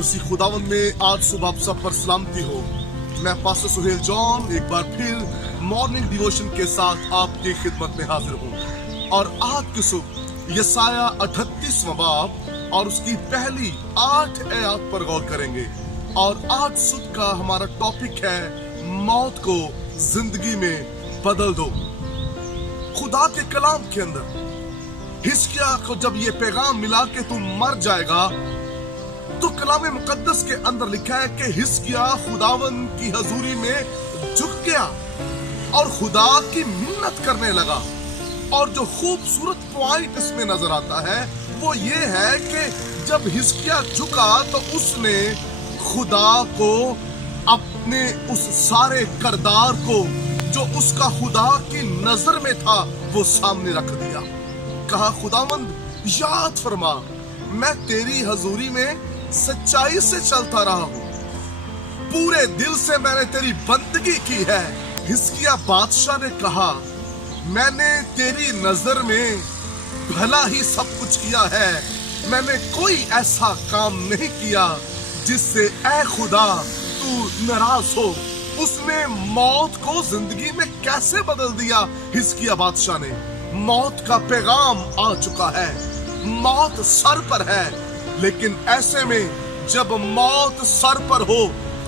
उसी खुदावंद में आज सुबह आप सब पर सलामती हो। मैं पास्टर सुहेल जॉन एक बार फिर मॉर्निंग डिवोशन के साथ आपकी खिदमत में हाजिर हूँ और आज की सुबह यसाया 38वां बाब और उसकी पहली 8 आयत पर गौर करेंगे। और आज सुबह का हमारा टॉपिक है मौत को जिंदगी में बदल दो। खुदा के कलाम के अंदर हिजकिय्याह को जब ये पैगाम मिला कि तू मर जाएगा, तो कलाम मुकद्दस के अंदर लिखा है कि हिजकिय्याह खुदावन की हजूरी में झुक गया और खुदा की मिन्नत करने लगा। और जो खूबसूरत पॉइंट इसमें नजर आता है वो ये है कि जब हिजकिय्याह झुका तो उसने खुदा को अपने उस सारे किरदार को जो उसका खुदा की नजर में था वो सामने रख दिया। कहा, खुदावंद याद फरमा, मैं तेरी हजूरी में सच्चाई से चलता रहा हूँ, पूरे दिल से मैंने तेरी बंदगी की है। हिजकिय्याह बादशाह ने कहा, मैंने तेरी नजर में भला ही सब कुछ किया है, मैंने कोई ऐसा काम नहीं किया जिससे ऐ खुदा तू नाराज हो। उसने मौत को जिंदगी में कैसे बदल दिया। हिजकिय्याह बादशाह ने, मौत का पैगाम आ चुका है, मौत सर पर है, लेकिन ऐसे में जब मौत सर पर हो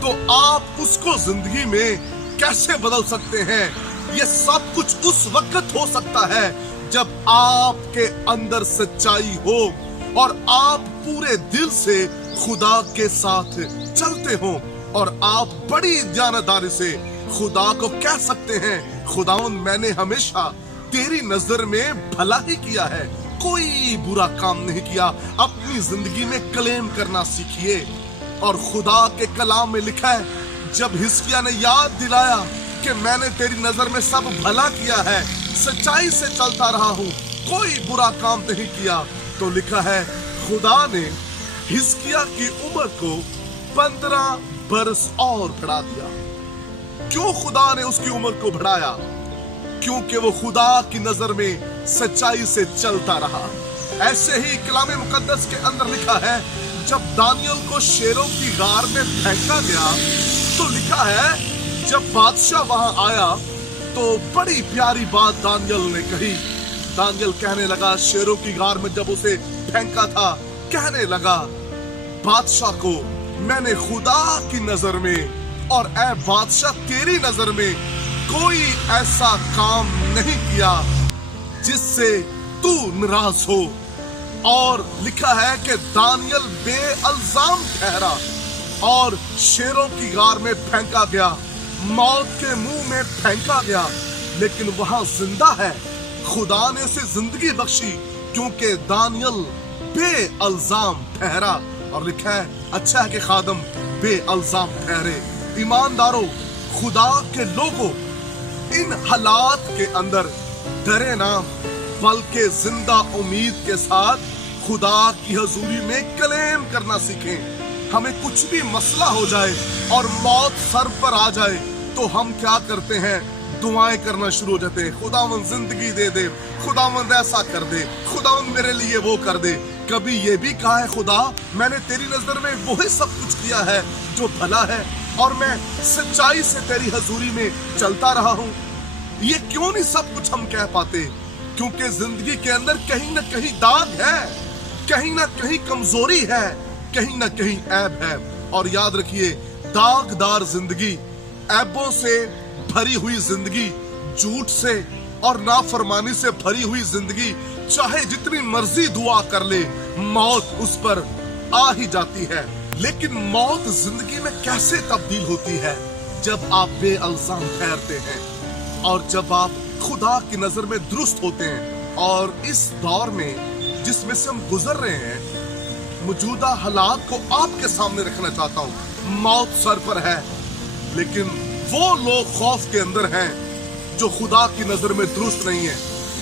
तो आप उसको जिंदगी में कैसे बदल सकते हैं। ये सब कुछ उस वक्त हो सकता है जब आपके अंदर सच्चाई हो और आप पूरे दिल से खुदा के साथ चलते हो और आप बड़ी ध्यानदारी से खुदा को कह सकते हैं, खुदावंद मैंने हमेशा तेरी नजर में भला ही किया है, कोई बुरा काम नहीं किया। अपनी जिंदगी में क्लेम करना सीखिए। और खुदा के कलाम में लिखा है, जब हिजकिय्याह ने याद दिलाया कि मैंने तेरी नजर में सब भला किया है, सच्चाई से चलता रहा हूँ, कोई बुरा काम नहीं किया, तो लिखा है खुदा ने हिजकिय्याह की उम्र को 15 बरस और बढ़ा दिया। क्यों खुदा ने उसकी उम्र को बढ़ाया? क्योंकि वो खुदा की नजर में सच्चाई से चलता रहा। ऐसे ही कलाम मुकद्दस के अंदर लिखा है, जब दानियल को शेरों की गार में फेंका गया तो लिखा है जब बादशाह वहां आया तो बड़ी प्यारी बात दानियल ने कही। दानियल कहने लगा, शेरों की गार में जब उसे फेंका था, कहने लगा बादशाह को, मैंने खुदा की नजर में और ऐ बादशाह तेरी नजर में कोई ऐसा काम नहीं किया जिससे तू नाराज हो। और लिखा है कि दानियल बेअल्जाम ठहरा और शेरों की गार में फेंका गया, मौत के मुंह में फेंका गया, लेकिन वहां जिंदा है। खुदा ने उसे जिंदगी बख्शी क्योंकि दानियल बेअल्जाम ठहरा। और लिखा है, अच्छा है कि खादम बेअल्जाम ठहरे। ईमानदारों, खुदा के लोगों, इन हालात के अंदर डरे ना, बल्कि जिंदा उम्मीद के साथ खुदा की हजूरी में क्लेम करना सीखें। हमें कुछ भी मसला हो जाए और मौत सर पर आ जाए तो हम क्या करते हैं? दुआएं करना शुरू हो जाते हैं, खुदावंद जिंदगी दे दे, खुदावंद ऐसा कर दे, खुदावंद मेरे लिए वो कर दे। कभी ये भी कहा है, खुदा मैंने तेरी नजर में वही सब कुछ किया है जो भला है और मैं सच्चाई से तेरी हजूरी में चलता रहा हूँ। ये क्यों नहीं सब कुछ हम कह पाते? क्योंकि जिंदगी के अंदर कहीं ना कहीं दाग है, कहीं ना कहीं कमजोरी है, कहीं ना कहीं ऐब है। और याद रखिए, दागदार जिंदगी, ऐबों से भरी हुई जिंदगी, झूठ से और नाफरमानी से भरी हुई जिंदगी, चाहे जितनी मर्जी दुआ कर ले, मौत उस पर आ ही जाती है। लेकिन मौत जिंदगी में कैसे तब्दील होती है? जब आप बेअल्जाम ठहरते हैं और जब आप खुदा की नजर में दुरुस्त होते हैं। और इस दौर में जिसमें से हम गुजर रहे हैं, मौजूदा हालात को आपके सामने रखना चाहता हूँ। मौत सर पर है, लेकिन वो लोग खौफ के अंदर हैं जो खुदा की नजर में दुरुस्त नहीं है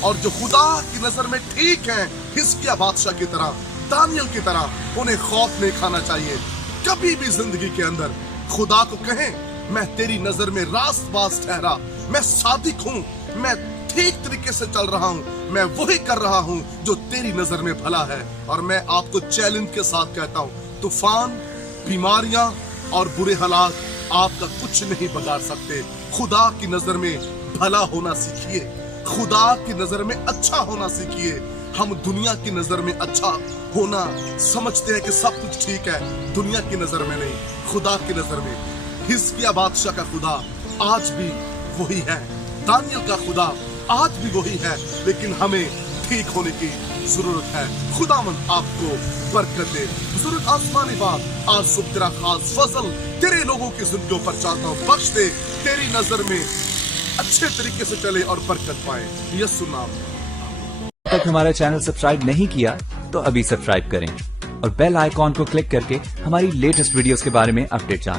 और जो खुदा की नजर में ठीक है। हिजकिय्याह बादशाह की तरह, दानियल की तरह उन्हें खौफ नहीं खाना चाहिए। कभी भी जिंदगी के अंदर खुदा को कहें, मैं तेरी नजर में रास्तबाज ठहरा, मैं सादिक हूँ, मैं ठीक तरीके से चल रहा हूँ, मैं वही कर रहा हूँ जो तेरी नजर में भला है। और मैं आपको चैलेंज के साथ कहता हूँ, तूफान बीमारियां और बुरे हालात आपका कुछ नहीं बिगाड़ सकते। खुदा की नजर में भला होना सीखिए, खुदा की नजर में अच्छा होना सीखिए। हम दुनिया की नजर में अच्छा होना समझते हैं कि सब कुछ ठीक है, दुनिया की नजर में नहीं, खुदा की नजर में। हिजकिय्याह बादशाह का खुदा आज भी वही है, दानियल का खुदा आज भी वही है, लेकिन हमें ठीक होने की जरूरत है। खुदावंद आपको बरकत दे। बुजुर्ग आसमानी बाप, आज सुबह तेरा खास फजल तेरे लोगों की जिंदगियों पर चाहता हूँ, बख्श दे, तेरी नजर में अच्छे तरीके से चले और बरकत पाए, यीशु नाम। तक हमारा चैनल सब्सक्राइब नहीं किया तो अभी सब्सक्राइब करें और बेल आइकॉन को क्लिक करके हमारी लेटेस्ट वीडियोस के बारे में अपडेट जानें।